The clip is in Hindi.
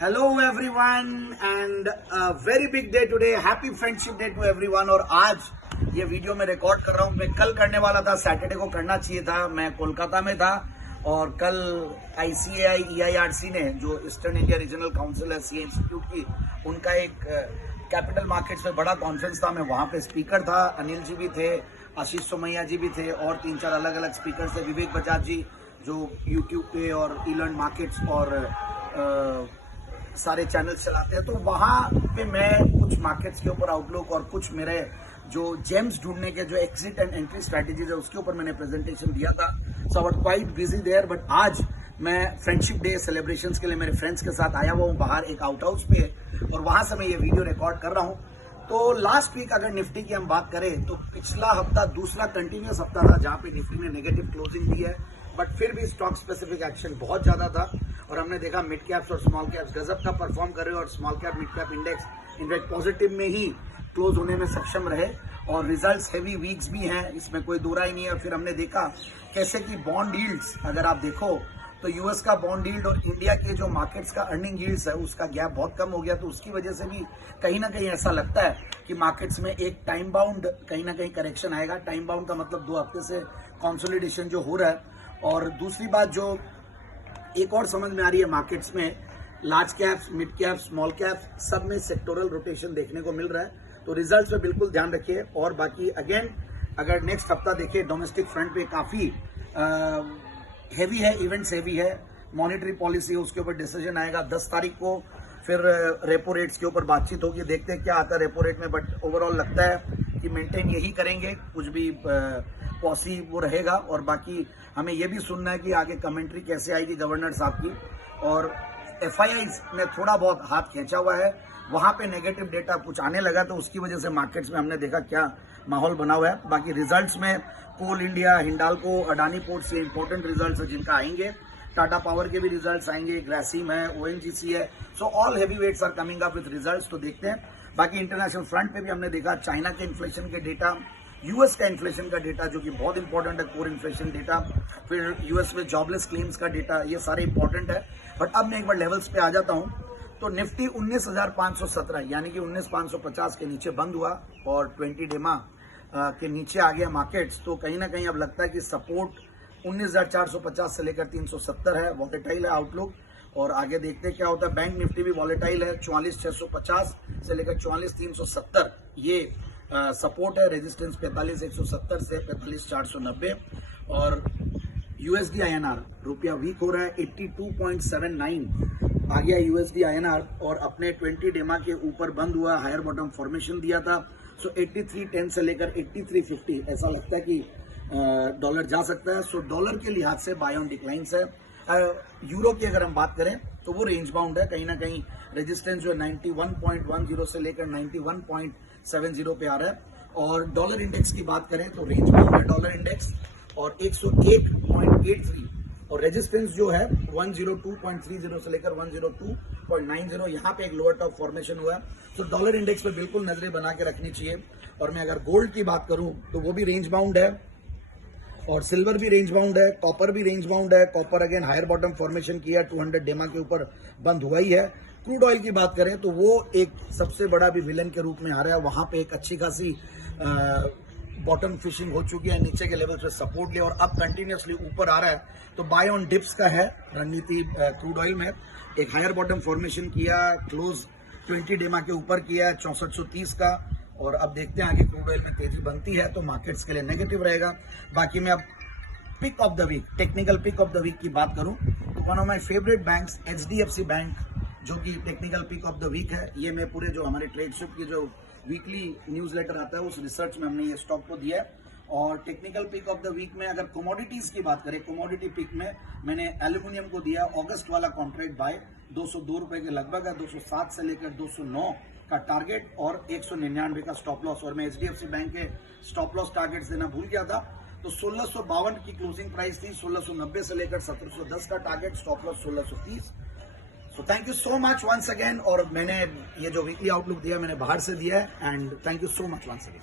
Hello everyone and very big day today, happy friendship day to everyone. और आज ये वीडियो मैं रिकॉर्ड कर रहा हूँ। मैं कल करने वाला था, सैटरडे को करना चाहिए था, मैं कोलकाता में था। और कल ICAI EIRC ने, जो ईस्टर्न इंडिया रीजनल काउंसिल है CA इंस्टीट्यूट की, उनका एक कैपिटल मार्केट्स में बड़ा कॉन्फ्रेंस था। मैं वहां पे स्पीकर था, अनिल जी भी थे, आशीष सोमैया जी भी थे और 3-4 अलग अलग स्पीकर थे। विवेक बजाज जी जो यूट्यूब पे और ईलर्न मार्केट्स और सारे चैनल चलाते हैं, तो वहां पे मैं कुछ मार्केट्स के ऊपर आउटलुक और कुछ मेरे जो जेम्स ढूंढने के जो एग्जिट एंड एंट्री स्ट्रेटेजीज है उसके ऊपर मैंने प्रेजेंटेशन दिया था। So I was quite busy there, but आज मैं फ्रेंडशिप डे सेलिब्रेशंस के लिए मेरे फ्रेंड्स के साथ आया हुआ हूँ बाहर एक आउट हाउस पे, और वहां से मैं ये वीडियो रिकॉर्ड कर रहा हूँ। तो लास्ट वीक अगर निफ्टी की हम बात करें तो पिछला हफ्ता दूसरा कंटिन्यूअस हफ्ता था जहां पे निफ्टी ने नेगेटिव क्लोजिंग दी है, बट फिर भी स्टॉक स्पेसिफिक एक्शन बहुत ज्यादा था। और हमने देखा मिड कैप्स और स्मॉल कैप्स गजब का परफॉर्म कर रहे हो, और small cap mid cap index in fact positive में ही क्लोज होने में सक्षम रहे। और रिजल्ट्स हेवी वीक्स भी हैं, इसमें कोई दो राय नहीं है। और फिर हमने देखा कैसे कि बॉन्ड यील्ड्स अगर आप देखो तो यूएस का बॉन्ड यील्ड और इंडिया के जो मार्केट्स का अर्निंग यील्ड्स है उसका गैप बहुत कम हो गया। तो उसकी वजह से भी कहीं ना कहीं ऐसा लगता है कि मार्केट्स में एक टाइम बाउंड कहीं ना कहीं करेक्शन आएगा। टाइम बाउंड का मतलब 2 हफ्ते से कंसोलिडेशन जो हो रहा है। और दूसरी बात जो एक और समझ में आ रही है मार्केट्स में, large caps, mid caps, small caps सब में सेक्टोरल रोटेशन देखने को मिल रहा है। तो रिजल्ट्स पे बिल्कुल ध्यान रखिए। और बाकी अगेन अगर नेक्स्ट हफ्ता देखिए डोमेस्टिक फ्रंट पे काफी हैवी है, इवेंट्स हैवी है। मॉनेटरी पॉलिसी है, उसके ऊपर डिसीजन आएगा 10 तारीख को। फिर रेपो रेट्स के ऊपर बातचीत होगी, देखते हैं क्या आता है रेपो रेट में। बट ओवरऑल लगता है कि मेंटेन यही करेंगे, कुछ भी पॉलिसी वो रहेगा। और बाकी हमें ये भी सुनना है कि आगे कमेंट्री कैसे आएगी गवर्नर साहब की। और FIIs में थोड़ा बहुत हाथ खींचा हुआ है, वहां पे नेगेटिव डेटा कुछ आने लगा, तो उसकी वजह से मार्केट्स में हमने देखा क्या माहौल बना हुआ है। बाकी रिजल्ट्स में कोल इंडिया, हिंडाल्को, अडानी पोर्ट्स, ये इंपॉर्टेंट रिजल्ट्स है जिनका आएंगे। टाटा पावर के भी रिजल्ट्स आएंगे, ग्रासिम है, ONGC है। So all heavy weights are coming up with results. तो देखते हैं। बाकी इंटरनेशनल फ्रंट पे भी हमने देखा चाइना के इन्फ्लेशन के डेटा, यूएस का इन्फ्लेशन का डेटा जो कि बहुत इंपॉर्टेंट है, कोर इन्फ्लेशन डेटा, फिर यूएस में जॉबलेस क्लेम्स का डेटा, ये सारे इंपॉर्टेंट है। बट अब मैं एक बार लेवल्स पे आ जाता हूं। तो निफ्टी 19,517 यानी कि 19,550 के नीचे बंद हुआ और 20 डेमा के नीचे आ गया मार्केट्स। तो कहीं ना कहीं अब लगता है कि सपोर्ट 19,450 से लेकर 370 है। वॉलेटाइल है आउटलुक, और आगे देखते हैं क्या होता है। बैंक निफ्टी भी वॉलेटाइल है, 44,650 से लेकर 44,370 ये सपोर्ट है। रेजिस्टेंस 45,170 से 45,490। और USD INR रुपया वीक हो रहा है, 82.79 आ गया USD INR, और अपने 20 डेमा के ऊपर बंद हुआ, हायर बॉटम फॉर्मेशन दिया था। सो 83.10 से लेकर 83.50 ऐसा लगता है कि डॉलर जा सकता है। सो डॉलर के लिहाज से बाय ऑन डिक्लाइंस है। यूरो की अगर हम बात करें तो वो रेंज बाउंड है, कहीं ना कहीं रेजिस्टेंस जो है 91.10 से लेकर 91.70 पे आ रहा है। और डॉलर इंडेक्स की बात करें तो रेंज बाउंड है डॉलर इंडेक्स, और 101.83, और रेजिस्टेंस जो है 102.30 से लेकर 102.90, यहाँ पे एक लोअर टॉप फॉर्मेशन हुआ है। तो डॉलर इंडेक्स पे बिल्कुल नजरें बना के रखनी चाहिए। और मैं अगर गोल्ड की बात करूं तो वो भी रेंज बाउंड है, और सिल्वर भी रेंज बाउंड है, कॉपर भी रेंज बाउंड है। Copper again higher bottom formation किया, 200 डेमा के ऊपर बंद हुआ ही है। क्रूड ऑयल की बात करें तो वो एक सबसे बड़ा भी विलन के रूप में आ रहा है, वहां पे एक अच्छी खासी बॉटम फिशिंग हो चुकी है, नीचे के लेवल पे सपोर्ट लिया और अब कंटिन्यूसली ऊपर आ रहा है। तो बाय ऑन डिप्स का है रणनीति क्रूड ऑयल में। एक हायर बॉटम फॉर्मेशन किया, क्लोज 20 डेमा के ऊपर किया 6430 का, और अब देखते हैं आगे क्रूड ऑयल में तेजी बनती है तो मार्केट्स के लिए नेगेटिव रहेगा। बाकी मैं अब pick of the week, technical pick of the week की बात करूं तो one of my favourite banks HDFC bank जो कि technical pick of the week है। ये मैं पूरे जो हमारे ट्रेडशिप की जो वीकली न्यूज़लेटर आता है उस रिसर्च में हमने ये स्टॉक को दिया है। और technical pick of the week में अगर कमोडिटीज की बात करें, कमोडिटी पिक में मैंने एल्यूमिनियम को दिया अगस्त वाला कॉन्ट्रैक्ट बाय 202 रुपए के लगभग है, 207 से लेकर 209 का टारगेट और 199 का स्टॉप लॉस। और मैं HDFC बैंक के स्टॉप लॉस टारगेट्स देना भूल गया था। तो 1652 की क्लोजिंग प्राइस थी, 1690 से लेकर 1710 का target, stop loss 1630। So thank you so much once again. और मैंने ये जो वीकली आउटलुक दिया मैंने बाहर से दिया है, and thank you so much once again.